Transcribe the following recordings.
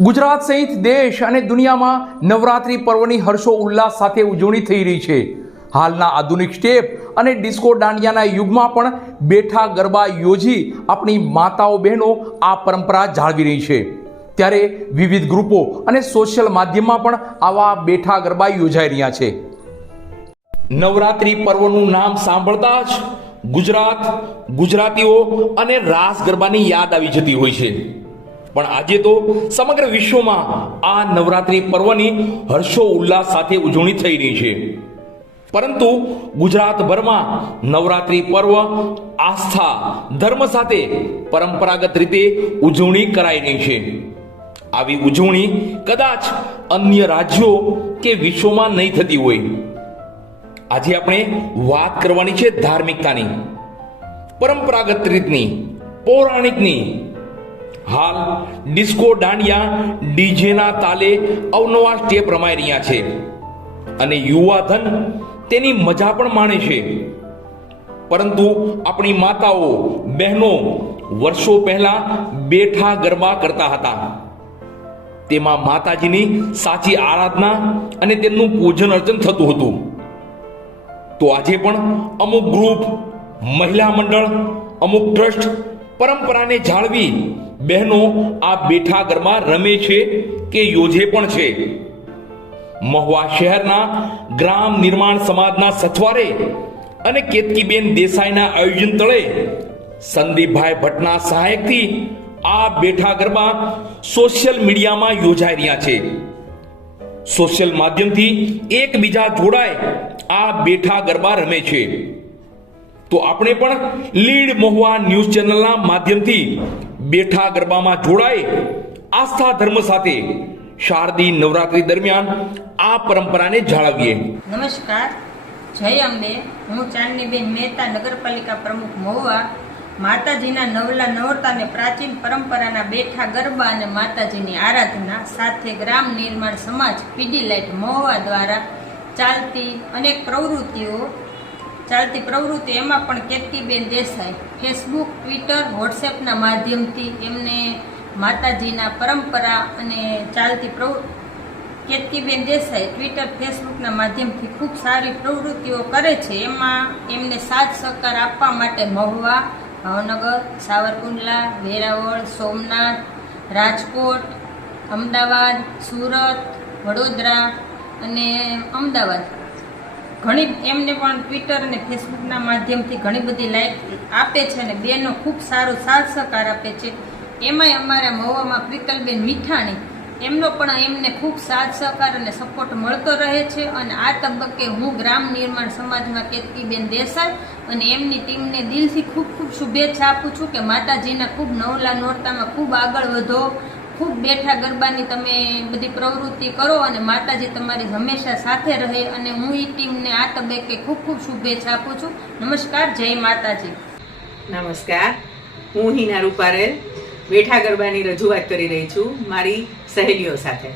ગુજરાત સહિત દેશ અને દુનિયામાં નવરાત્રિ પર્વની હર્ષો ઉલ્લાસ સાથે ઉજવણી થઈ રહી છે. હાલના આધુનિક સ્ટેપ અને ડિસ્કો દાંડિયાના યુગમાં પણ બેઠા ગરબા યોજી આપણી માતાઓ બહેનો આ પરંપરા જાળવી રહી છે. ત્યારે વિવિધ ગ્રુપો અને સોશિયલ માધ્યમમાં પણ આવા બેઠા ગરબા યોજાઈ રહ્યા છે. નવરાત્રિ પર્વનું નામ સાંભળતા જ ગુજરાત, ગુજરાતીઓ અને રાસ ગરબાની યાદ આવી જતી હોય છે. પણ આજે તો સમગ્ર વિશ્વમાં આ નવરાત્રિ પર્વની હર્ષો ઉલ્લાસ સાથે ઉજવણી થઈ રહી છે. પરંતુ ગુજરાતભરમાં નવરાત્રિ પર્વ આસ્થા, ધર્મ સાથે પરંપરાગત રીતે ઉજવણી કરાઈ રહી છે. આવી ઉજવણી કદાચ અન્ય રાજ્યો કે વિશ્વમાં નહીં થતી હોય. આજે આપણે વાત કરવાની છે ધાર્મિકતાની, પરંપરાગત રીતની, પૌરાણિકની હાલ, ડિસ્કો દાંડિયા ડીજેના તાલે અવનવા સ્ટેપ રમાઈ રહ્યા છે. અને યુવા ધન તેની મજા પણ માણે છે. પરંતુ આપણી માતાઓ, બહેનો વર્ષો પહેલા બેઠા ગરબા કરતા હતા. તેમાં માતાજીની સાચી આરાધના અને તેમનું પૂજન અર્ચન થતું હતું. તો આજે પણ અમુક ગ્રુપ, મહિલા મંડળ, અમુક ટ્રસ્ટ પરંપરાને જાળવી બહેનો આ બેઠા ગરબા રમે છે કે યોજે પણ છે. મહુવા શહેરના ગ્રામ નિર્માણ સમાજના સચવારે અને કેતકીબેન દેસાઈના આયોજન તળે સંદીપભાઈ ભટ્ટના સહાયકથી આ બેઠા ગરબા સોશિયલ મીડિયામાં યોજાઈ રહ્યા છે. સોશિયલ માધ્યમથી એકબીજા જોડાય આ બેઠા ગરબા રમે છે. તો આપણે પણ લીડ મહુવા ન્યૂઝ ચેનલના માધ્યમથી બેઠા ગરબામાં જોડાય આસ્થા ધર્મ સાથે શારદી નવરાત્રી દરમિયાન આ પરંપરાને જાળવીએ. નમસ્કાર. જય અંબે. હું ચાંદનીબેન મહેતા, નગરપાલિકા પ્રમુખ મહુવા. માતાજીના નવલા નવરતાને પ્રાચીન પરંપરાના બેઠા ગરબા અને માતાજીની આરાધના સાથે ગ્રામ નિર્માણ સમાજ પીડી લાઇટ મહુવા દ્વારા ચાલતી અનેક પ્રવૃત્તિઓ ચાલતી પ્રવૃત્તિ એમાં પણ કેતકીબેન દેસાઈ ફેસબુક, ટ્વિટર, વોટ્સએપના માધ્યમથી એમને માતાજીના પરંપરા અને ચાલતી પ્રવૃત્તિ કેતકીબેન દેસાઈ ટ્વિટર, ફેસબુકના માધ્યમથી ખૂબ સારી પ્રવૃત્તિઓ કરે છે. એમાં એમને સાથ સહકાર આપવા માટે મહુવા, ભાવનગર, સાવરકુંડલા, વેરાવળ, સોમનાથ, રાજકોટ, અમદાવાદ, સુરત, વડોદરા અને અમદાવાદ ઘણી એમને પણ ટ્વિટર અને ફેસબુકના માધ્યમથી ઘણી બધી લાઈક આપે છે અને બેનો ખૂબ સારો સાથ સહકાર આપે છે. એમાંય અમારા મહુવામાં પ્રીતલબેન મીઠાણી, એમનો પણ એમને ખૂબ સાથ સહકાર અને સપોર્ટ મળતો રહે છે અને આ તબક્કે હું ગ્રામ નિર્માણ સમાજમાં કેતકીબેન દેસાઈ અને એમની ટીમને દિલથી ખૂબ ખૂબ શુભેચ્છા આપું છું કે માતાજીના ખૂબ નવલા નોરતામાં ખૂબ આગળ વધો ખૂબ બેઠા ગરબાની તમે બધી પ્રવૃત્તિ કરો અને માતાજી તમારી હંમેશા સાથે રહે અને હું એ ટીમને આ તબક્કે ખૂબ ખૂબ શુભેચ્છા આપું છું. નમસ્કાર, જય માતાજી. નમસ્કાર. હું હિના રૂપારેલ, બેઠા ગરબાની રજૂઆત કરી રહી છું મારી સહેલીઓ સાથે.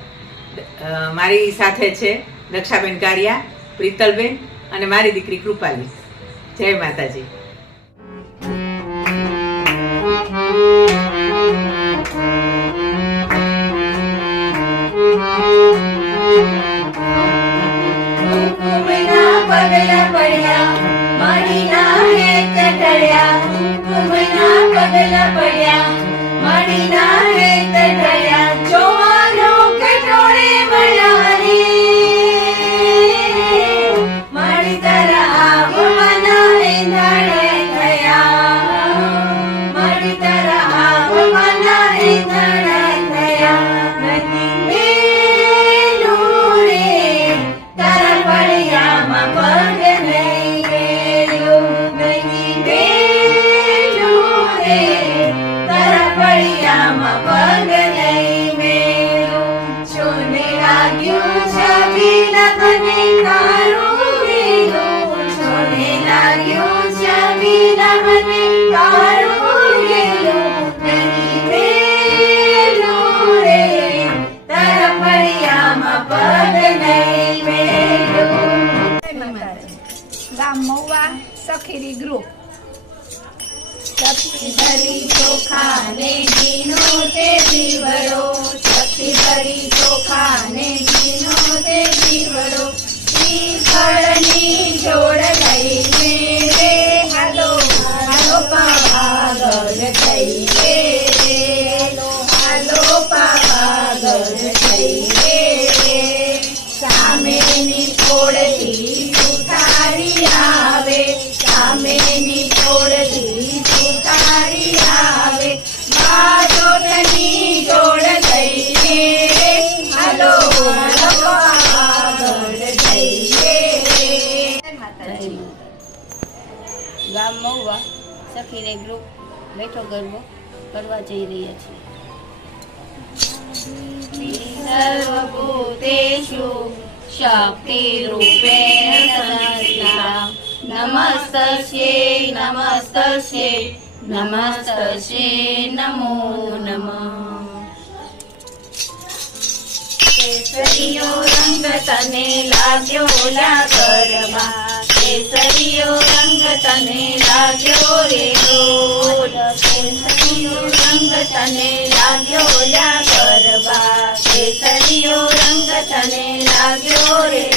મારી સાથે છે દક્ષાબેન કારિયા, પ્રીતલબેન અને મારી દીકરી કૃપાલી. જય માતાજી. बगला पड़िया मरीना है तटड़िया तुम ना बगला पड़िया मरीना है तटड़िया શક્તિ ભરી ચોખા ને ઘીનો તે દીવડો શક્તિ ભરી ચોખા ને ઘીનો તે દીવડો શ્રી ફળની જોડ સખીરે ગ્રુપ બેઠો ગરબો કરવા જઈ રહ્યા છીએ. નમસ્તસ્યે નમસ્તસ્યે નમો નમઃ. કેસરીયો રંગ તને લાગ્યો લા ગરબા કેસરીયો રંગ તને લાગ્યો રે રોલ કેસરીયો રંગ તને લાગ્યો લા ગરબા કેસરીયો રંગ તને લાગ્યો રે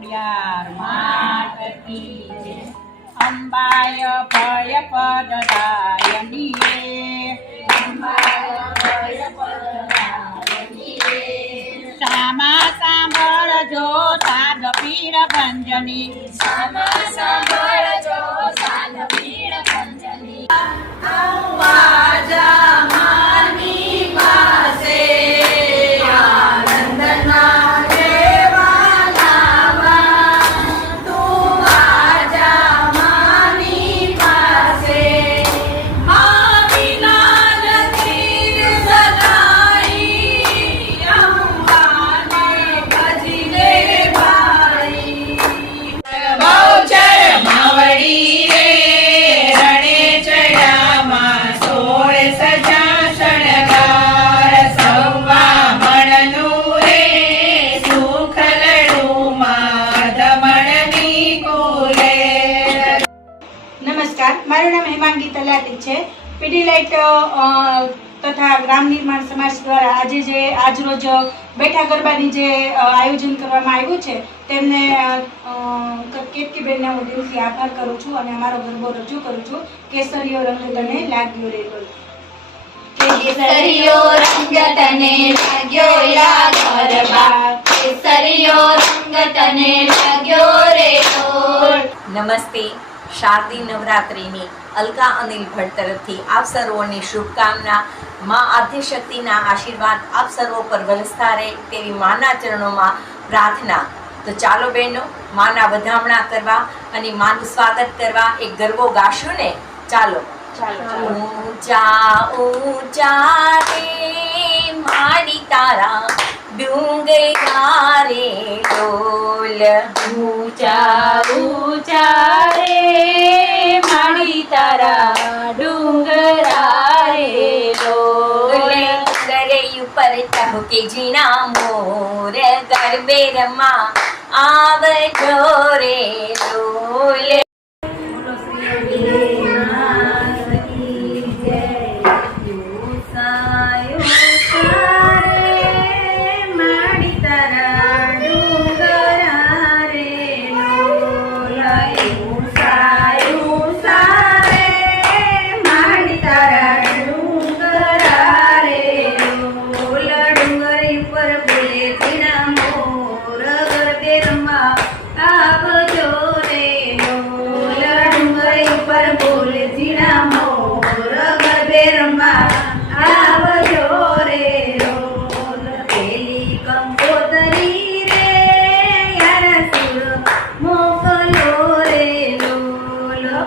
બોલો છોડિયાર માતકી જય. અંબાય ભય મારું નામ હેમાંગી તલાટી છે. પીડીલાઇટ તથા ગ્રામ નિર્માણ સમાજ દ્વારા આજે જે આજરોજ બેઠા ગરબાની જે આયોજન કરવામાં આવ્યું છે તેમને કેતકીબેનને હું દિલથી આભાર કરું છું અને અમારો ગરબો રજૂ કરું છું. કેસરીયો રંગ તને લાગ્યો રે ડોલ. કેસરીયો રંગ તને લાગ્યો યા ગરબા. કેસરીયો રંગ તને લાગ્યો રે નમસ્તે. શારદી નવરાત્રિની અલકા અનિલ ભટ્ટ તરફથી આપ સર્વોની શુભકામના. મા આદ્યશક્તિના આશીર્વાદ આપ સર્વો પર વરસતા રહે તેવી માના ચરણોમાં પ્રાર્થના. તો ચાલો બહેનો માના વધામણા કરવા અને માનું સ્વાગત કરવા એક ગરબો ગાશું ને? ચાલો. ઊંચા ઊંચા રે મારી તારા. ડુંગરા રે ડોલ ઊંચા ઊંચા રે મારી તારા ડુંગરા રે ડોલ ઉપર ટહુકે જીના મોર ગરબે રમા આવજો રે ડોલ.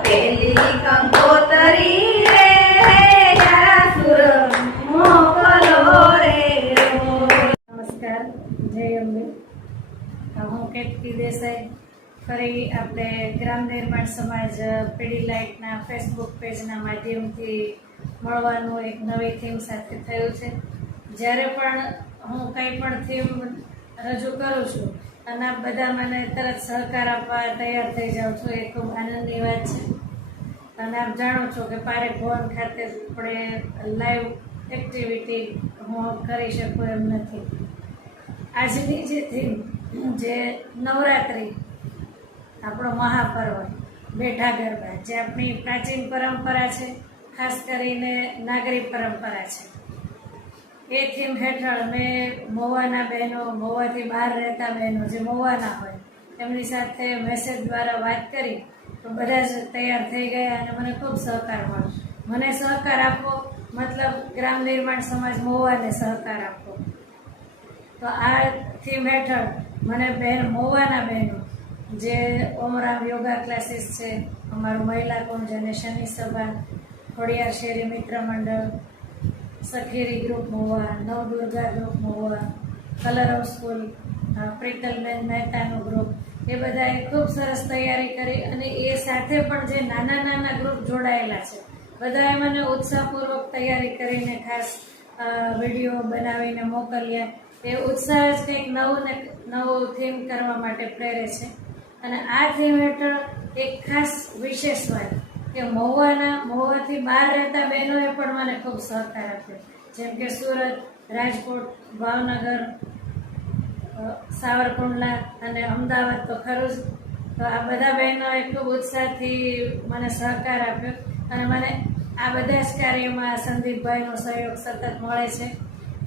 પેલી કંકોતરી નમસ્કાર, જય અંબે. હું કેતકી દેસાઈ. ફરી આપણે ગ્રામ નિર્માણ સમાજ પેઢી લાઇટના ફેસબુક પેજના માધ્યમથી મળવાનું એક નવી થીમ સાથે થયું છે. જ્યારે પણ હું કંઈ પણ થીમ રજૂ કરું છું અને આપ બધા મને તરત સહકાર આપવા તૈયાર થઈ જાઓ છો. એ ખૂબ આનંદની વાત છે. અને આપ જાણો છો કે પારે ભવન ખાતે આપણે લાઈવ એક્ટિવિટી હું કરી શકું એમ નથી. આજની જે થીમ જે નવરાત્રિ, આપણો મહાપર્વ બેઠા ગરબા જે આપણી પ્રાચીન પરંપરા છે, ખાસ કરીને નાગરિક પરંપરા છે. એ થીમ હેઠળ મેં મહુવાના બહેનો મહુવાથી બહાર રહેતા બહેનો જે મહુવાના હોય, એમની સાથે મેસેજ દ્વારા વાત કરી, તો બધા જ તૈયાર થઈ ગયા અને મને ખૂબ સહકાર મળ્યો. મને સહકાર આપવો મતલબ ગ્રામ નિર્માણ સમાજ મહુવાને સહકાર આપવો તો આ થીમ હેઠળ મને બહેન મહુવાના બહેનો, જે ઓમરામ યોગા ક્લાસીસ છે, અમારું મહિલા કુંજ અને શનિ સભા, ખોડિયાર શેરી મિત્ર મંડળ Sakheri group Mova Navdurga group Mova colour of school અ, પ્રીતલબેન મહેતાનું ગ્રુપ એ બધાએ ખૂબ સરસ તૈયારી કરી અને એ સાથે પણ જે નાના નાના ગ્રુપ જોડાયેલા છે બધાએ મને ઉત્સાહપૂર્વક તૈયારી કરીને ખાસ વીડિયો બનાવીને મોકલ્યા. એ ઉત્સાહ જ કંઈક નવું ને નવું થીમ કરવા માટે પ્રેરે છે. અને આ થીમ હેઠળ એક ખાસ વિશેષ વાત કે મહુવાના, મહુવાથી બહાર રહેતા બહેનોએ પણ મને ખૂબ સહકાર આપ્યો. જેમ કે સુરત, રાજકોટ, ભાવનગર સાવરકુંડલા અને અમદાવાદ તો ખરું જ. તો આ બધા બહેનોએ ખૂબ ઉત્સાહથી મને સહકાર આપ્યો અને મને આ બધા જ કાર્યમાં સંદીપભાઈનો સહયોગ સતત મળે છે.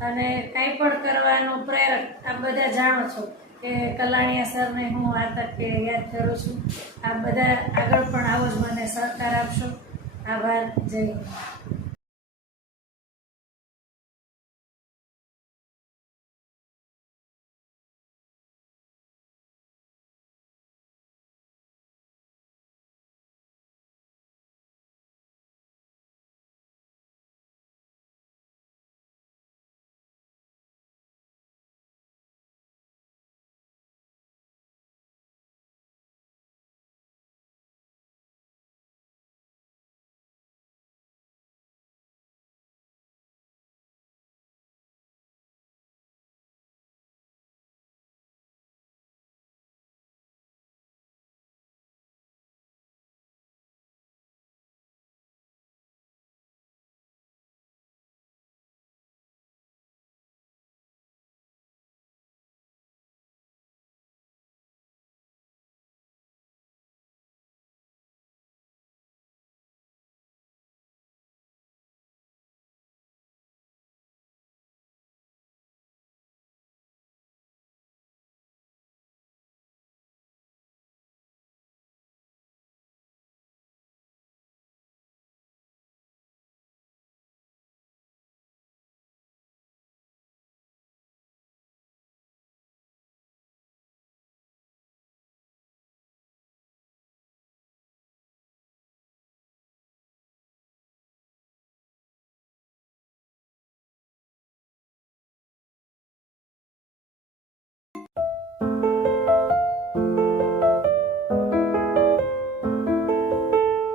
અને કંઈ પણ કરવાનો પ્રેરક આપ બધા જાણો છો. કે કલાણીયા સરને હું આ તકે યાદ કરું છું. આ બધા આગળ પણ આવો જ મને સહકાર આપશો. આભાર. જય